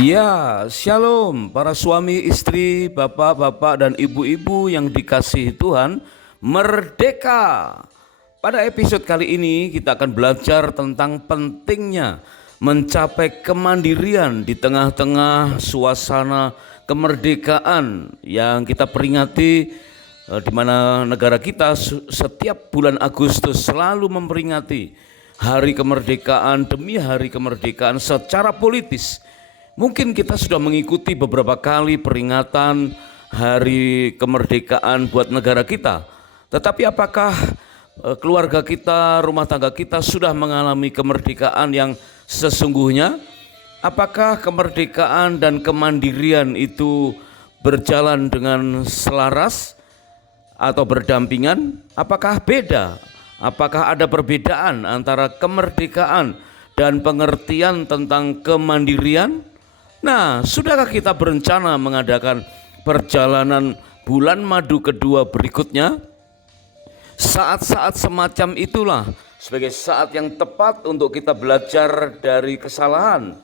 Ya, shalom para suami, istri, bapak-bapak, dan ibu-ibu yang dikasihi Tuhan. Merdeka! Pada episode kali ini kita akan belajar tentang pentingnya mencapai kemandirian di tengah-tengah suasana kemerdekaan yang kita peringati, di mana negara kita setiap bulan Agustus selalu memperingati hari kemerdekaan demi hari kemerdekaan secara politis. Mungkin kita sudah mengikuti beberapa kali peringatan hari kemerdekaan buat negara kita. Tetapi apakah keluarga kita, rumah tangga kita sudah mengalami kemerdekaan yang sesungguhnya? Apakah kemerdekaan dan kemandirian itu berjalan dengan selaras atau berdampingan? Apakah beda? Apakah ada perbedaan antara kemerdekaan dan pengertian tentang kemandirian? Nah, sudahkah kita berencana mengadakan perjalanan bulan madu kedua berikutnya? Saat-saat semacam itulah sebagai saat yang tepat untuk kita belajar dari kesalahan,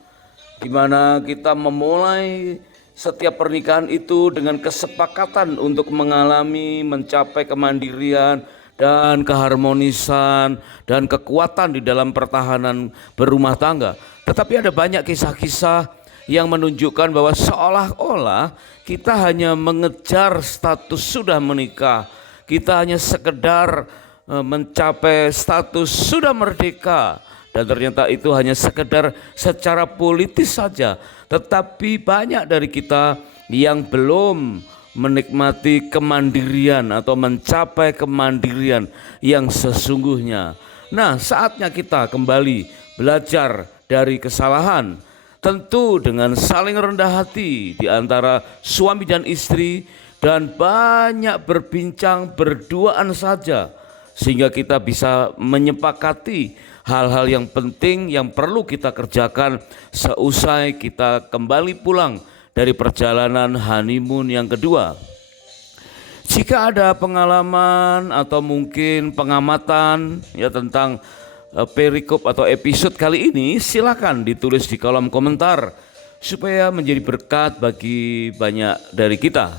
di mana kita memulai setiap pernikahan itu dengan kesepakatan untuk mencapai kemandirian dan keharmonisan dan kekuatan di dalam pertahanan berumah tangga. Tetapi ada banyak kisah-kisah yang menunjukkan bahwa seolah-olah kita hanya mengejar status sudah menikah, kita hanya sekedar mencapai status sudah merdeka, dan ternyata itu hanya sekedar secara politis saja. Tetapi banyak dari kita yang belum menikmati kemandirian atau mencapai kemandirian yang sesungguhnya. Nah, saatnya kita kembali belajar dari kesalahan, tentu dengan saling rendah hati di antara suami dan istri, dan banyak berbincang berduaan saja, sehingga kita bisa menyepakati hal-hal yang penting yang perlu kita kerjakan seusai kita kembali pulang dari perjalanan honeymoon yang kedua. Jika ada pengalaman atau mungkin pengamatan tentang perikop atau episode kali ini, silakan ditulis di kolom komentar supaya menjadi berkat bagi banyak dari kita.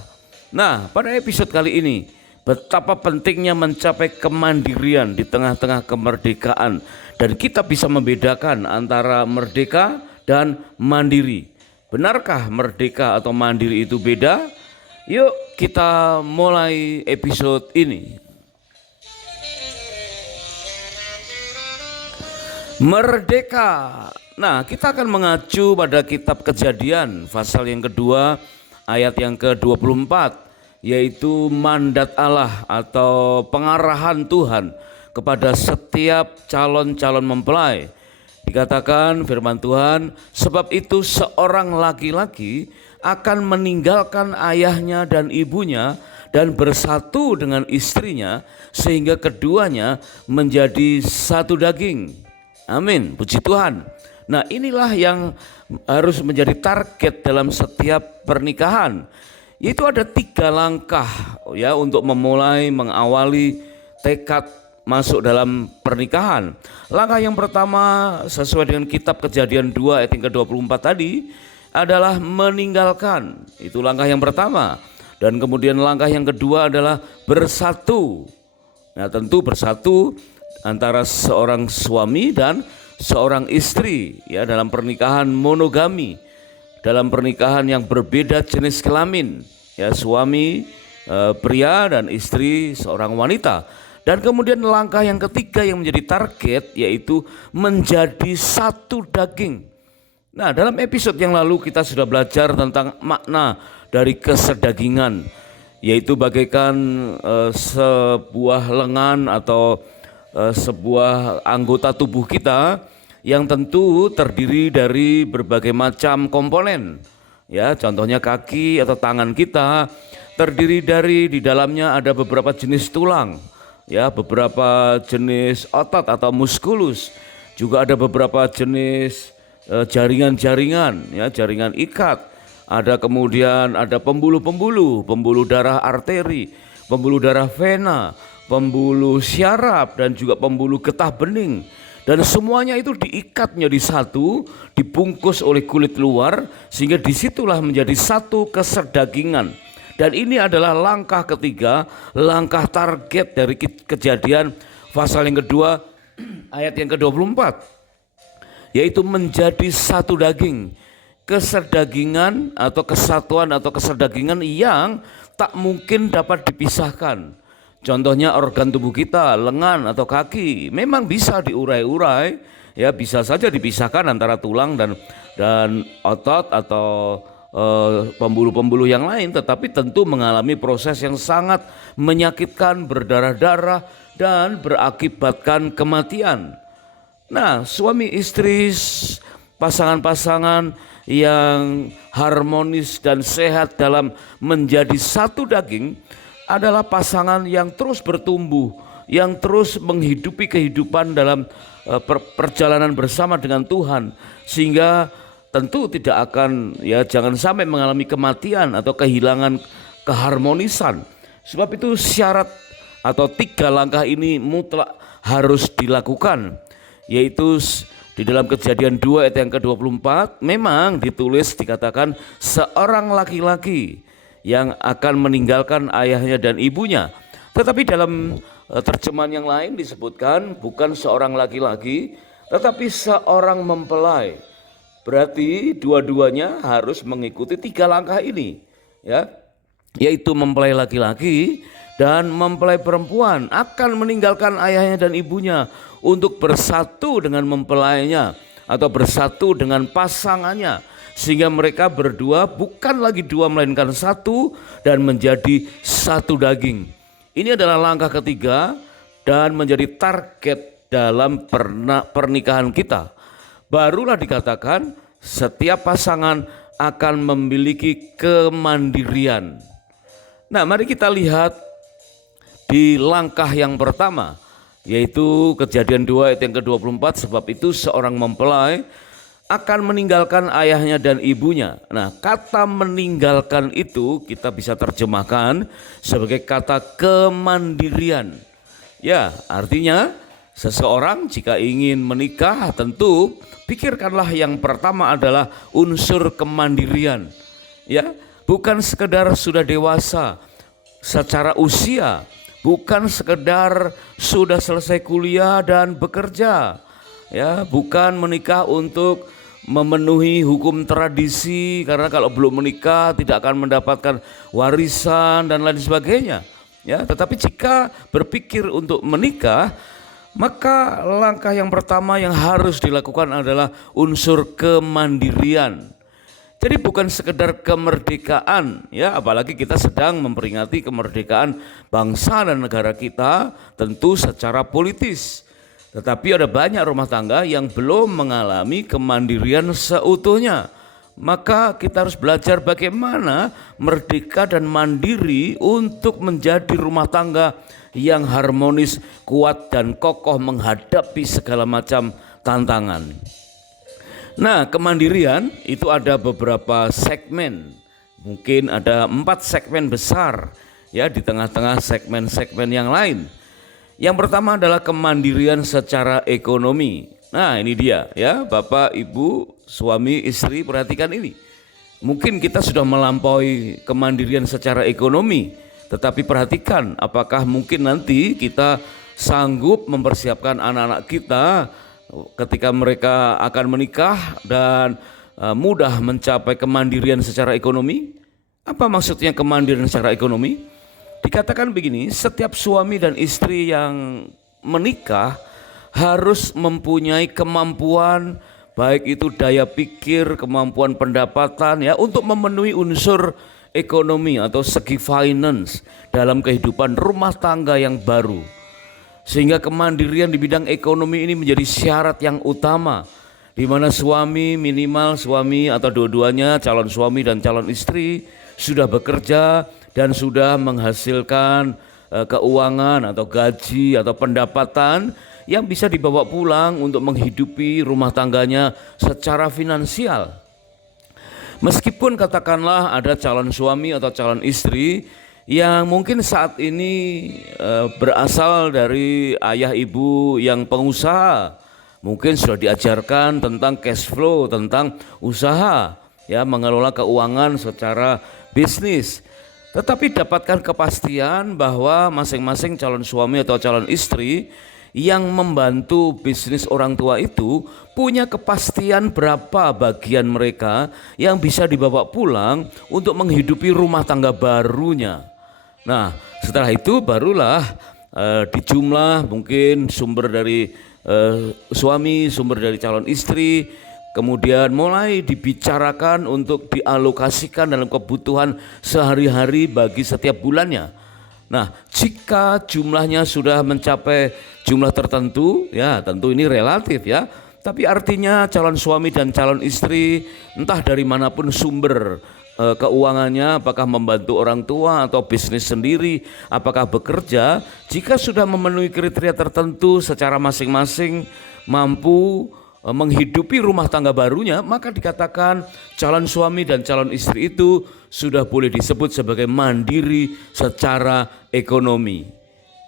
Nah, pada episode kali ini, betapa pentingnya mencapai kemandirian di tengah-tengah kemerdekaan, dan kita bisa membedakan antara merdeka dan mandiri. Benarkah merdeka atau mandiri itu beda? Yuk kita mulai episode ini. Merdeka. Nah, kita akan mengacu pada kitab Kejadian pasal yang kedua ayat yang ke-24, yaitu mandat Allah atau pengarahan Tuhan kepada setiap calon-calon mempelai. Dikatakan firman Tuhan, sebab itu seorang laki-laki akan meninggalkan ayahnya dan ibunya dan bersatu dengan istrinya, sehingga keduanya menjadi satu daging. Amin, puji Tuhan. Nah, inilah yang harus menjadi target dalam setiap pernikahan, yaitu ada 3 langkah untuk memulai mengawali tekad masuk dalam pernikahan. Langkah yang pertama sesuai dengan kitab Kejadian 2 ayat yang ke-24 tadi adalah meninggalkan. Itu langkah yang pertama. Dan kemudian langkah yang kedua adalah bersatu. Nah, tentu bersatu antara seorang suami dan seorang istri dalam pernikahan monogami, dalam pernikahan yang berbeda jenis kelamin, suami pria dan istri seorang wanita. Dan kemudian langkah yang ketiga yang menjadi target yaitu menjadi satu daging. Nah, dalam episode yang lalu kita sudah belajar tentang makna dari kesedagingan, yaitu bagaikan sebuah lengan atau sebuah anggota tubuh kita yang tentu terdiri dari berbagai macam komponen. Contohnya kaki atau tangan kita terdiri dari, di dalamnya ada beberapa jenis tulang, beberapa jenis otot atau muskulus, juga ada beberapa jenis jaringan-jaringan, jaringan ikat. Ada kemudian ada pembuluh-pembuluh, pembuluh darah arteri, pembuluh darah vena, pembuluh syaraf, dan juga pembuluh getah bening. Dan semuanya itu diikat menjadi satu, dibungkus oleh kulit luar, sehingga disitulah menjadi satu kesedagingan. Dan ini adalah langkah ketiga, langkah target dari Kejadian pasal yang kedua, ayat yang ke-24. Yaitu menjadi satu daging. Kesedagingan atau kesatuan atau kesedagingan yang tak mungkin dapat dipisahkan. Contohnya organ tubuh kita, lengan atau kaki, memang bisa diurai-urai, ya bisa saja dipisahkan antara tulang dan otot atau pembuluh-pembuluh yang lain, tetapi tentu mengalami proses yang sangat menyakitkan, berdarah-darah dan berakibatkan kematian. Nah, suami istri, pasangan-pasangan yang harmonis dan sehat dalam menjadi satu daging adalah pasangan yang terus bertumbuh, yang terus menghidupi kehidupan dalam perjalanan bersama dengan Tuhan, sehingga tentu tidak akan, ya jangan sampai mengalami kematian atau kehilangan keharmonisan. Sebab itu syarat atau 3 langkah ini mutlak harus dilakukan, yaitu di dalam Kejadian 2 ayat yang ke-24 memang dikatakan seorang laki-laki yang akan meninggalkan ayahnya dan ibunya. Tetapi dalam terjemahan yang lain disebutkan bukan seorang laki-laki, tetapi seorang mempelai. Berarti dua-duanya harus mengikuti 3 langkah ini, ya, yaitu mempelai laki-laki dan mempelai perempuan akan meninggalkan ayahnya dan ibunya untuk bersatu dengan mempelainya atau bersatu dengan pasangannya. Sehingga mereka berdua bukan lagi 2 melainkan 1 dan menjadi satu daging. Ini adalah langkah ketiga dan menjadi target dalam pernikahan kita. Barulah dikatakan setiap pasangan akan memiliki kemandirian. Nah, mari kita lihat di langkah yang pertama, yaitu Kejadian 2 ayat yang ke-24. Sebab itu seorang mempelai akan meninggalkan ayahnya dan ibunya. Nah, kata meninggalkan itu kita bisa terjemahkan sebagai kata kemandirian. Ya, artinya seseorang jika ingin menikah tentu pikirkanlah yang pertama adalah unsur kemandirian. Ya, bukan sekedar sudah dewasa secara usia, bukan sekedar sudah selesai kuliah dan bekerja. Ya, bukan menikah untuk memenuhi hukum tradisi, karena kalau belum menikah tidak akan mendapatkan warisan dan lain sebagainya. Ya, tetapi jika berpikir untuk menikah, maka langkah yang pertama yang harus dilakukan adalah unsur kemandirian. Jadi bukan sekedar kemerdekaan, ya, apalagi kita sedang memperingati kemerdekaan bangsa dan negara kita, tentu secara politis. Tetapi ada banyak rumah tangga yang belum mengalami kemandirian seutuhnya. Maka kita harus belajar bagaimana merdeka dan mandiri untuk menjadi rumah tangga yang harmonis, kuat dan kokoh menghadapi segala macam tantangan. Nah, kemandirian itu ada beberapa segmen. Mungkin ada 4 segmen besar, ya, di tengah-tengah segmen-segmen yang lain. Yang pertama adalah kemandirian secara ekonomi. Nah, ini dia, ya, Bapak, Ibu, suami, istri, perhatikan ini. Mungkin kita sudah melampaui kemandirian secara ekonomi, tetapi perhatikan apakah mungkin nanti kita sanggup mempersiapkan anak-anak kita ketika mereka akan menikah dan mudah mencapai kemandirian secara ekonomi. Apa maksudnya kemandirian secara ekonomi? Dikatakan begini, setiap suami dan istri yang menikah harus mempunyai kemampuan, baik itu daya pikir, kemampuan pendapatan, ya, untuk memenuhi unsur ekonomi atau segi finance dalam kehidupan rumah tangga yang baru. Sehingga kemandirian di bidang ekonomi ini menjadi syarat yang utama, di mana suami, minimal suami atau dua-duanya, calon suami dan calon istri, sudah bekerja dan sudah menghasilkan keuangan atau gaji atau pendapatan yang bisa dibawa pulang untuk menghidupi rumah tangganya secara finansial. Meskipun katakanlah ada calon suami atau calon istri yang mungkin saat ini berasal dari ayah ibu yang pengusaha, mungkin sudah diajarkan tentang cash flow, tentang usaha, ya, mengelola keuangan secara bisnis. Tetapi dapatkan kepastian bahwa masing-masing calon suami atau calon istri yang membantu bisnis orang tua itu punya kepastian berapa bagian mereka yang bisa dibawa pulang untuk menghidupi rumah tangga barunya. Nah, setelah itu barulah dijumlah mungkin sumber dari suami, sumber dari calon istri, kemudian mulai dibicarakan untuk dialokasikan dalam kebutuhan sehari-hari bagi setiap bulannya. Nah, jika jumlahnya sudah mencapai jumlah tertentu, ya tentu ini relatif ya, tapi artinya calon suami dan calon istri entah dari manapun sumber keuangannya, apakah membantu orang tua atau bisnis sendiri, apakah bekerja, jika sudah memenuhi kriteria tertentu secara masing-masing mampu menghidupi rumah tangga barunya, maka dikatakan calon suami dan calon istri itu sudah boleh disebut sebagai mandiri secara ekonomi.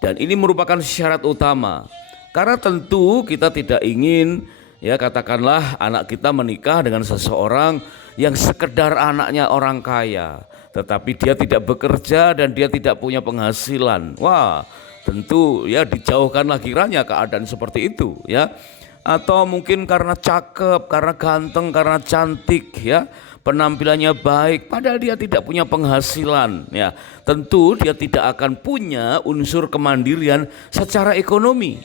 Dan ini merupakan syarat utama, karena tentu kita tidak ingin, ya katakanlah anak kita menikah dengan seseorang yang sekedar anaknya orang kaya, tetapi dia tidak bekerja dan dia tidak punya penghasilan. Wah, tentu ya dijauhkanlah kiranya keadaan seperti itu ya. Atau mungkin karena cakep, karena ganteng, karena cantik ya, penampilannya baik, padahal dia tidak punya penghasilan ya. Tentu dia tidak akan punya unsur kemandirian secara ekonomi.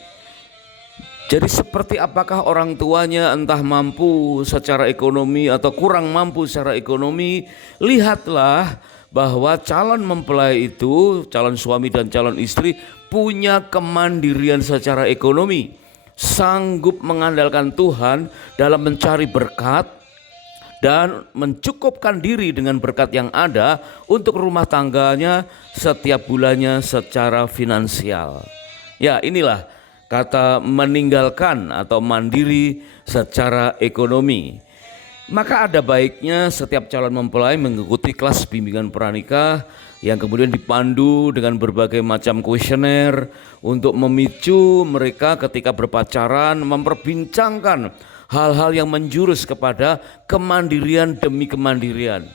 Jadi seperti apakah orang tuanya entah mampu secara ekonomi atau kurang mampu secara ekonomi, lihatlah bahwa calon mempelai itu, calon suami dan calon istri punya kemandirian secara ekonomi, sanggup mengandalkan Tuhan dalam mencari berkat dan mencukupkan diri dengan berkat yang ada untuk rumah tangganya setiap bulannya secara finansial. Ya, inilah kata meninggalkan atau mandiri secara ekonomi. Maka ada baiknya setiap calon mempelai mengikuti kelas bimbingan pranikah yang kemudian dipandu dengan berbagai macam kuesioner untuk memicu mereka ketika berpacaran memperbincangkan hal-hal yang menjurus kepada kemandirian demi kemandirian.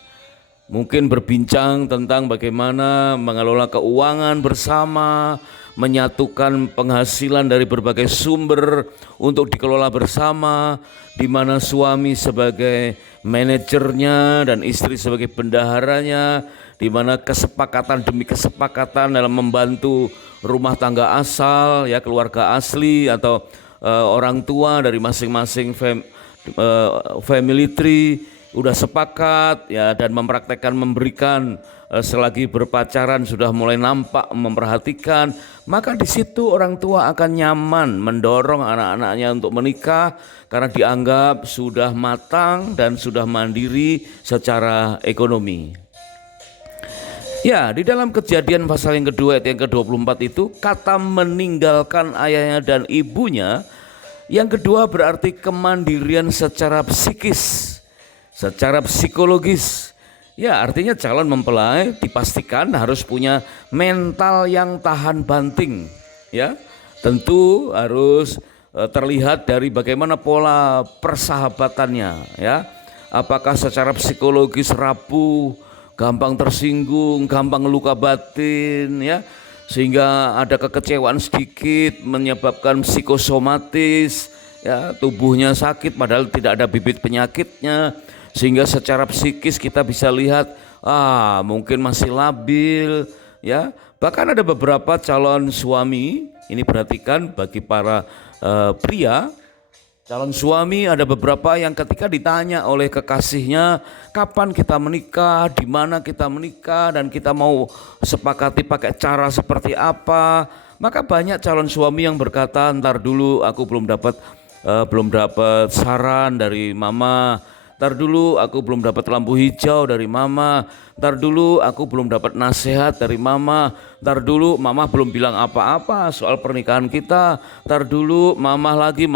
Mungkin berbincang tentang bagaimana mengelola keuangan bersama, menyatukan penghasilan dari berbagai sumber untuk dikelola bersama, di mana suami sebagai manajernya dan istri sebagai bendaharanya, di mana kesepakatan demi kesepakatan dalam membantu rumah tangga asal, ya keluarga asli atau orang tua dari masing-masing family tree udah sepakat ya, dan mempraktekkan memberikan selagi berpacaran sudah mulai nampak memperhatikan, maka di situ orang tua akan nyaman mendorong anak-anaknya untuk menikah karena dianggap sudah matang dan sudah mandiri secara ekonomi. Ya, di dalam Kejadian pasal yang kedua ayat yang ke-24 itu kata meninggalkan ayahnya dan ibunya, yang kedua berarti kemandirian secara psikis, secara psikologis. Ya, artinya calon mempelai dipastikan harus punya mental yang tahan banting. Ya, tentu harus terlihat dari bagaimana pola persahabatannya. Ya, apakah secara psikologis rapuh, gampang tersinggung, gampang luka batin, ya, sehingga ada kekecewaan sedikit menyebabkan psikosomatis, ya, tubuhnya sakit padahal tidak ada bibit penyakitnya, sehingga secara psikis kita bisa lihat mungkin masih labil, ya. Bahkan ada beberapa calon suami, ini perhatikan bagi para pria, calon suami ada beberapa yang ketika ditanya oleh kekasihnya kapan kita menikah, di mana kita menikah, dan kita mau sepakati pakai cara seperti apa, maka banyak calon suami yang berkata, ntar dulu aku belum dapat saran dari mama, ntar dulu aku belum dapat lampu hijau dari mama, ntar dulu aku belum dapat nasihat dari mama, ntar dulu mama belum bilang apa-apa soal pernikahan kita, ntar dulu mama lagi,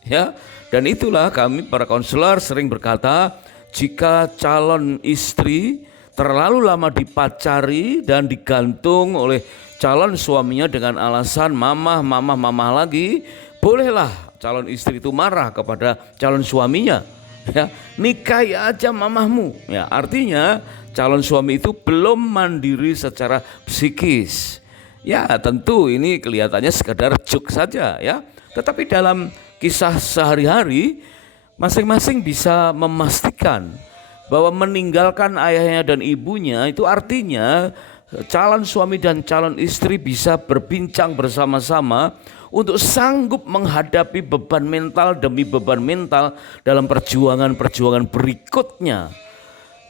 ya. Dan itulah kami para konselor sering berkata, jika calon istri terlalu lama dipacari dan digantung oleh calon suaminya dengan alasan mama lagi, bolehlah calon istri itu marah kepada calon suaminya, ya, nikahi aja mamahmu, ya, artinya calon suami itu belum mandiri secara psikis. Ya, tentu ini kelihatannya sekedar joke saja, ya, tetapi dalam kisah sehari-hari masing-masing bisa memastikan bahwa meninggalkan ayahnya dan ibunya itu artinya calon suami dan calon istri bisa berbincang bersama-sama untuk sanggup menghadapi beban mental demi beban mental dalam perjuangan-perjuangan berikutnya.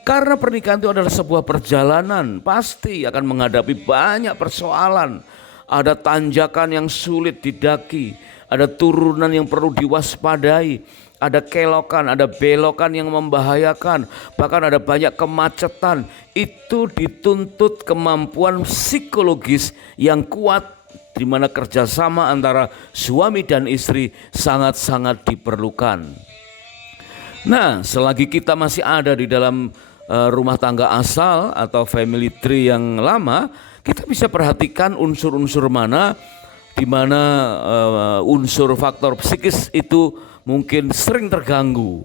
Karena pernikahan itu adalah sebuah perjalanan, pasti akan menghadapi banyak persoalan. Ada tanjakan yang sulit didaki, ada turunan yang perlu diwaspadai, ada kelokan, ada belokan yang membahayakan, bahkan ada banyak kemacetan. Itu dituntut kemampuan psikologis yang kuat, di mana kerjasama antara suami dan istri sangat-sangat diperlukan. Nah, selagi kita masih ada di dalam rumah tangga asal atau family tree yang lama, kita bisa perhatikan unsur-unsur mana di mana unsur faktor psikis itu mungkin sering terganggu,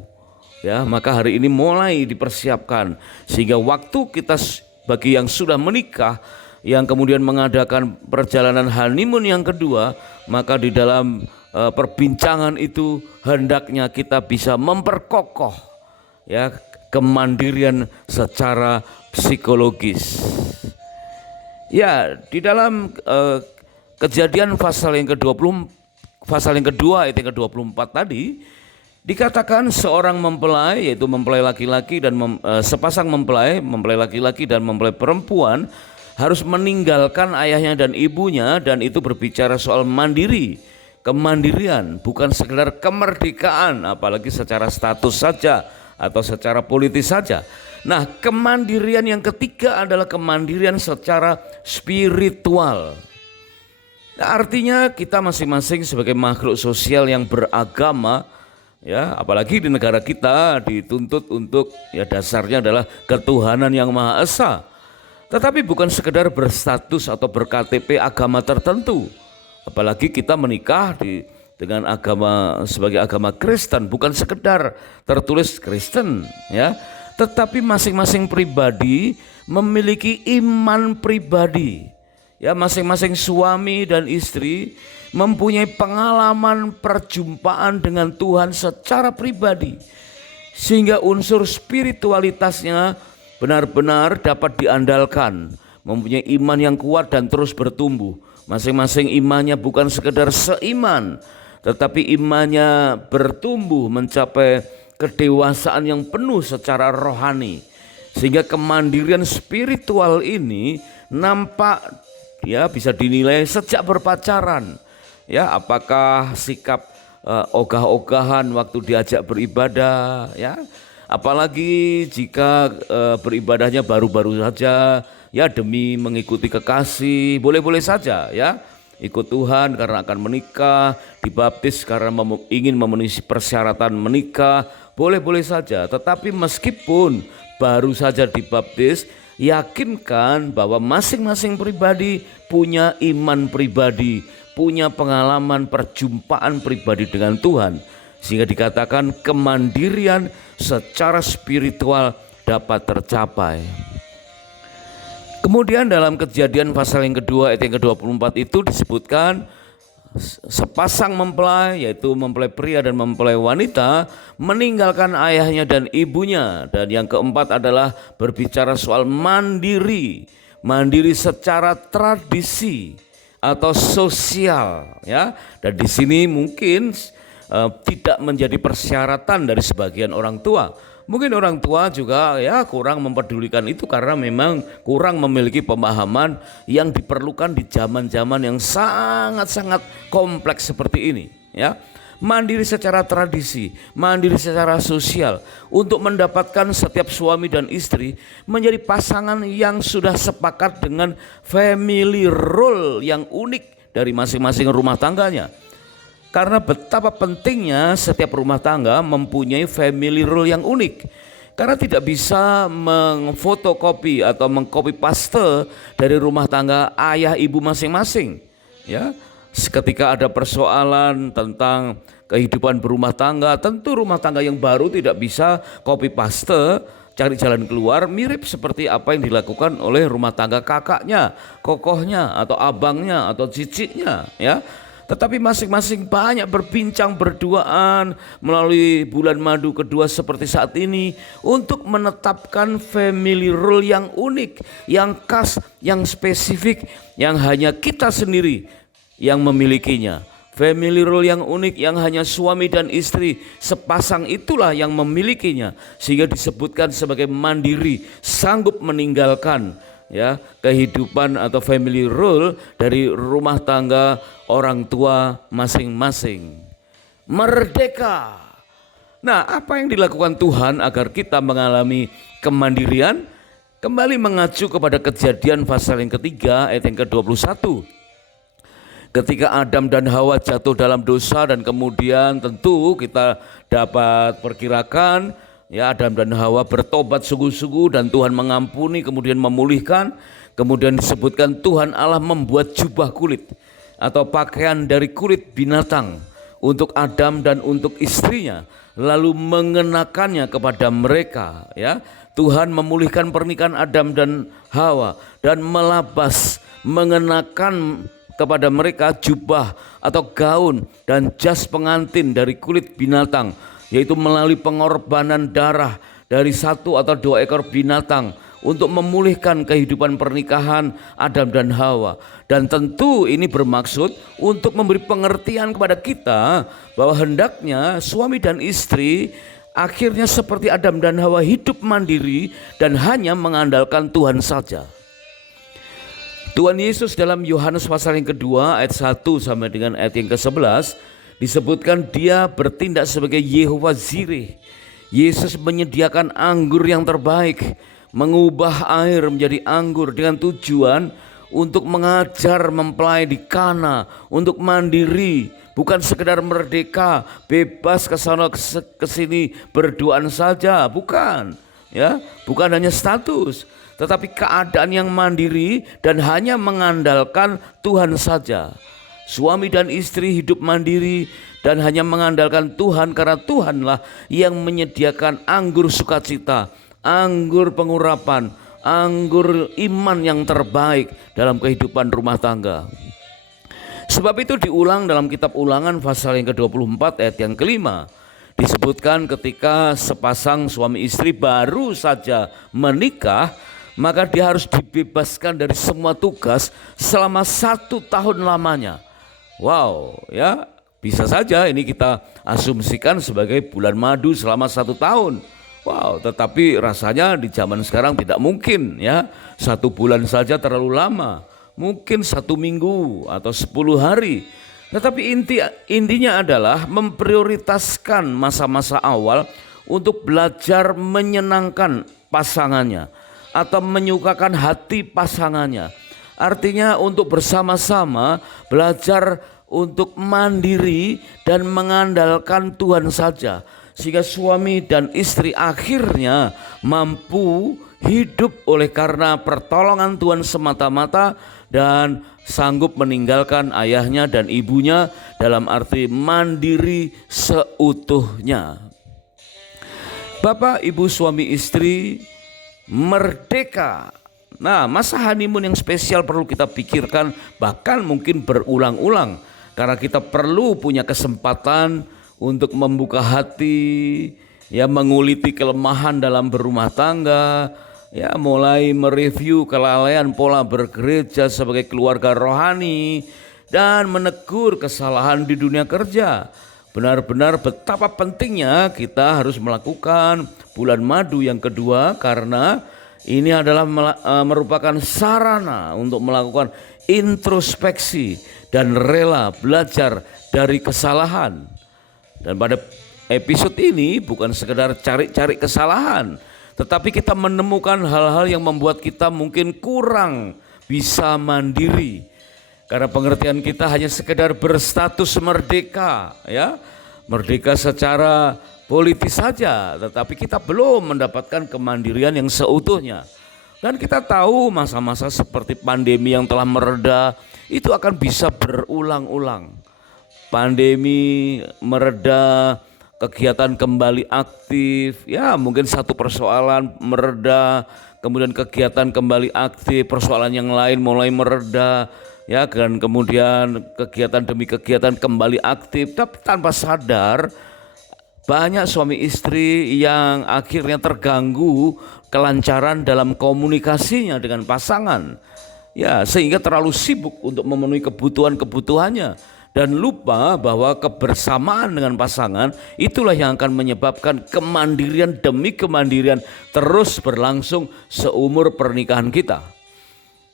ya, maka hari ini mulai dipersiapkan sehingga waktu kita bagi yang sudah menikah, yang kemudian mengadakan perjalanan honeymoon yang kedua, maka di dalam perbincangan itu hendaknya kita bisa memperkokoh, ya, kemandirian secara psikologis. Ya, di dalam Kejadian pasal yang kedua ayat yang ke-24 tadi dikatakan seorang mempelai, yaitu mempelai laki-laki dan sepasang mempelai laki-laki dan mempelai perempuan harus meninggalkan ayahnya dan ibunya, dan itu berbicara soal mandiri, kemandirian, bukan sekedar kemerdekaan apalagi secara status saja atau secara politis saja. Nah, kemandirian yang ketiga adalah kemandirian secara spiritual. Nah, artinya kita masing-masing sebagai makhluk sosial yang beragama, ya, apalagi di negara kita dituntut untuk, ya, dasarnya adalah ketuhanan yang Maha Esa. Tetapi bukan sekedar berstatus atau berKTP agama tertentu. Apalagi kita menikah dengan agama sebagai agama Kristen, bukan sekedar tertulis Kristen, ya, tetapi masing-masing pribadi memiliki iman pribadi. Ya, masing-masing suami dan istri mempunyai pengalaman perjumpaan dengan Tuhan secara pribadi, sehingga unsur spiritualitasnya benar-benar dapat diandalkan, mempunyai iman yang kuat dan terus bertumbuh. Masing-masing imannya bukan sekedar seiman, tetapi imannya bertumbuh mencapai kedewasaan yang penuh secara rohani, sehingga kemandirian spiritual ini nampak, ya, bisa dinilai sejak berpacaran, ya, apakah sikap ogah-ogahan waktu diajak beribadah, ya, apalagi jika beribadahnya baru-baru saja, ya, demi mengikuti kekasih, boleh-boleh saja, ya, ikut Tuhan karena akan menikah, dibaptis karena ingin memenuhi persyaratan menikah, boleh-boleh saja. Tetapi meskipun baru saja dibaptis, yakinkan bahwa masing-masing pribadi punya iman pribadi, punya pengalaman perjumpaan pribadi dengan Tuhan, sehingga dikatakan kemandirian secara spiritual dapat tercapai. Kemudian dalam Kejadian pasal yang kedua ayat yang ke-24 itu disebutkan sepasang mempelai, yaitu mempelai pria dan mempelai wanita, meninggalkan ayahnya dan ibunya. Dan yang keempat adalah berbicara soal mandiri secara tradisi atau sosial, ya. Dan di sini mungkin tidak menjadi persyaratan dari sebagian orang tua. Mungkin orang tua juga, ya, kurang mempedulikan itu karena memang kurang memiliki pemahaman yang diperlukan di zaman-zaman yang sangat-sangat kompleks seperti ini, ya. Mandiri secara tradisi, mandiri secara sosial, untuk mendapatkan setiap suami dan istri menjadi pasangan yang sudah sepakat dengan family role yang unik dari masing-masing rumah tangganya. Karena betapa pentingnya setiap rumah tangga mempunyai family role yang unik. Karena tidak bisa mengfotokopi atau mengcopy paste dari rumah tangga ayah ibu masing-masing, ya. Ketika ada persoalan tentang kehidupan berumah tangga, tentu rumah tangga yang baru tidak bisa copy paste, cari jalan keluar mirip seperti apa yang dilakukan oleh rumah tangga kakaknya, kokohnya, atau abangnya, atau ciciknya, ya. Tetapi masing-masing banyak berbincang berduaan melalui bulan madu kedua seperti saat ini untuk menetapkan family rule yang unik, yang khas, yang spesifik, yang hanya kita sendiri yang memilikinya. Family rule yang unik yang hanya suami dan istri sepasang itulah yang memilikinya, sehingga disebutkan sebagai mandiri, sanggup meninggalkan ya kehidupan atau family rule dari rumah tangga orang tua masing-masing. Merdeka. Nah, apa yang dilakukan Tuhan agar kita mengalami kemandirian? Kembali mengacu kepada Kejadian pasal yang ketiga ayat yang ke-21. Ketika Adam dan Hawa jatuh dalam dosa, dan kemudian tentu kita dapat perkirakan ya, Adam dan Hawa bertobat sungguh-sungguh dan Tuhan mengampuni kemudian memulihkan. Kemudian disebutkan Tuhan Allah membuat jubah kulit atau pakaian dari kulit binatang untuk Adam dan untuk istrinya, lalu mengenakannya kepada mereka, ya. Tuhan memulihkan pernikahan Adam dan Hawa dan mengenakan kepada mereka jubah atau gaun dan jas pengantin dari kulit binatang, yaitu melalui pengorbanan darah dari 1 atau 2 ekor binatang untuk memulihkan kehidupan pernikahan Adam dan Hawa. Dan tentu ini bermaksud untuk memberi pengertian kepada kita bahwa hendaknya suami dan istri akhirnya seperti Adam dan Hawa hidup mandiri dan hanya mengandalkan Tuhan saja. Tuhan Yesus dalam Yohanes pasal yang kedua ayat 1 sampai dengan ayat yang ke-11 disebutkan dia bertindak sebagai Yehova Jireh. Yesus menyediakan anggur yang terbaik, mengubah air menjadi anggur dengan tujuan untuk mengajar mempelai di Kana untuk mandiri, bukan sekedar merdeka, bebas ke sana ke sini berduaan saja, bukan, ya, bukan hanya status, tetapi keadaan yang mandiri dan hanya mengandalkan Tuhan saja. Suami dan istri hidup mandiri dan hanya mengandalkan Tuhan karena Tuhanlah yang menyediakan anggur sukacita, anggur pengurapan, anggur iman yang terbaik dalam kehidupan rumah tangga. Sebab itu diulang dalam kitab Ulangan pasal yang ke-24 ayat yang ke-5. Disebutkan ketika sepasang suami istri baru saja menikah, maka dia harus dibebaskan dari semua tugas selama 1 tahun lamanya. Wow, ya, bisa saja ini kita asumsikan sebagai bulan madu selama 1 tahun. Wow, tetapi rasanya di zaman sekarang tidak mungkin, ya. 1 bulan saja terlalu lama, mungkin 1 minggu atau 10 hari. Tetapi intinya adalah memprioritaskan masa-masa awal untuk belajar menyenangkan pasangannya atau menyukakan hati pasangannya. Artinya untuk bersama-sama belajar untuk mandiri dan mengandalkan Tuhan saja, sehingga suami dan istri akhirnya mampu hidup oleh karena pertolongan Tuhan semata-mata dan sanggup meninggalkan ayahnya dan ibunya, dalam arti mandiri seutuhnya. Bapak, ibu, suami, istri merdeka. Nah, masa honeymoon yang spesial perlu kita pikirkan, bahkan mungkin berulang-ulang, karena kita perlu punya kesempatan untuk membuka hati, ya, menguliti kelemahan dalam berumah tangga, ya, mulai mereview kelalaian pola bergereja sebagai keluarga rohani, dan menegur kesalahan di dunia kerja. Benar-benar betapa pentingnya kita harus melakukan bulan madu yang kedua, karena ini adalah merupakan sarana untuk melakukan introspeksi dan rela belajar dari kesalahan. Dan pada episode ini bukan sekedar cari-cari kesalahan, tetapi kita menemukan hal-hal yang membuat kita mungkin kurang bisa mandiri. Karena pengertian kita hanya sekedar berstatus merdeka, ya, merdeka secara politis saja, tetapi kita belum mendapatkan kemandirian yang seutuhnya. Dan kita tahu masa-masa seperti pandemi yang telah mereda itu akan bisa berulang-ulang. Pandemi mereda, kegiatan kembali aktif, ya mungkin satu persoalan mereda, kemudian kegiatan kembali aktif, persoalan yang lain mulai mereda, ya, dan kemudian kegiatan demi kegiatan kembali aktif, tapi tanpa sadar banyak suami istri yang akhirnya terganggu kelancaran dalam komunikasinya dengan pasangan. Ya, sehingga terlalu sibuk untuk memenuhi kebutuhan-kebutuhannya dan lupa bahwa kebersamaan dengan pasangan itulah yang akan menyebabkan kemandirian demi kemandirian terus berlangsung seumur pernikahan kita.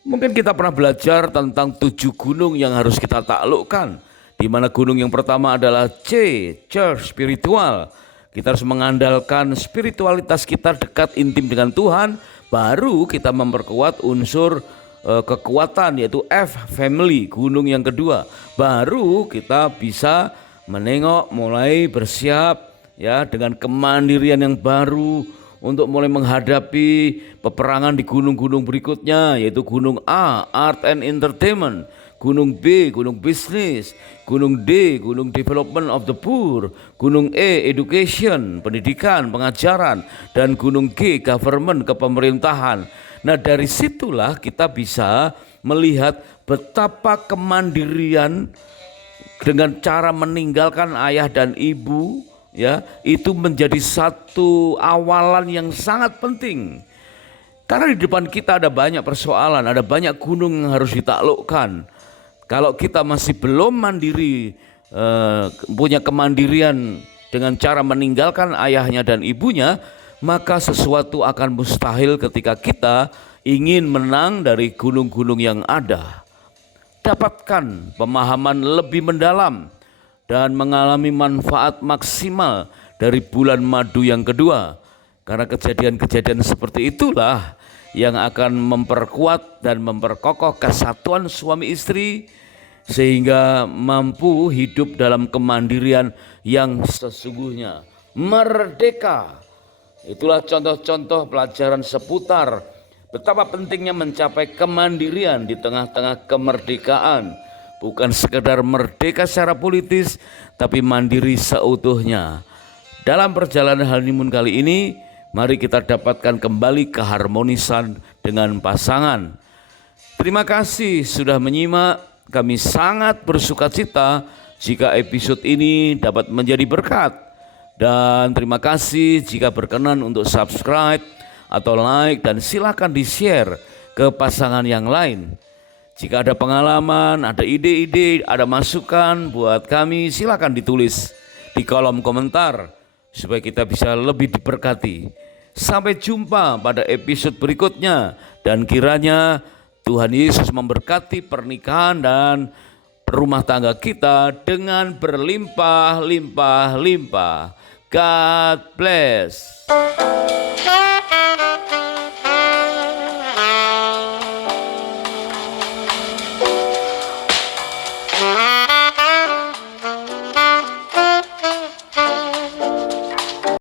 Mungkin kita pernah belajar tentang 7 gunung yang harus kita taklukkan, di mana gunung yang pertama adalah church spiritual. Kita harus mengandalkan spiritualitas kita dekat intim dengan Tuhan, baru kita memperkuat unsur kekuatan yaitu F, family, gunung yang kedua. Baru kita bisa menengok mulai bersiap ya dengan kemandirian yang baru untuk mulai menghadapi peperangan di gunung-gunung berikutnya, yaitu gunung A, art and entertainment, gunung B, gunung bisnis, gunung D, gunung development of the poor, gunung E, education, pendidikan, pengajaran, dan gunung G, government, kepemerintahan. Nah, dari situlah kita bisa melihat betapa kemandirian dengan cara meninggalkan ayah dan ibu, ya, itu menjadi satu awalan yang sangat penting. Karena di depan kita ada banyak persoalan, ada banyak gunung yang harus ditaklukkan. Kalau kita masih belum mandiri, punya kemandirian dengan cara meninggalkan ayahnya dan ibunya, maka sesuatu akan mustahil ketika kita ingin menang dari gunung-gunung yang ada. Dapatkan pemahaman lebih mendalam dan mengalami manfaat maksimal dari bulan madu yang kedua. Karena kejadian-kejadian seperti itulah yang akan memperkuat dan memperkokoh kesatuan suami istri sehingga mampu hidup dalam kemandirian yang sesungguhnya. Merdeka. Itulah contoh-contoh pelajaran seputar betapa pentingnya mencapai kemandirian di tengah-tengah kemerdekaan. Bukan sekedar merdeka secara politis, tapi mandiri seutuhnya. Dalam perjalanan honeymoon kali ini, mari kita dapatkan kembali keharmonisan dengan pasangan. Terima kasih sudah menyimak. Kami sangat bersukacita jika episode ini dapat menjadi berkat. Dan terima kasih jika berkenan untuk subscribe atau like dan silakan di-share ke pasangan yang lain. Jika ada pengalaman, ada ide-ide, ada masukan buat kami, silakan ditulis di kolom komentar supaya kita bisa lebih diberkati. Sampai jumpa pada episode berikutnya dan kiranya Tuhan Yesus memberkati pernikahan dan rumah tangga kita dengan berlimpah-limpah-limpah. God bless.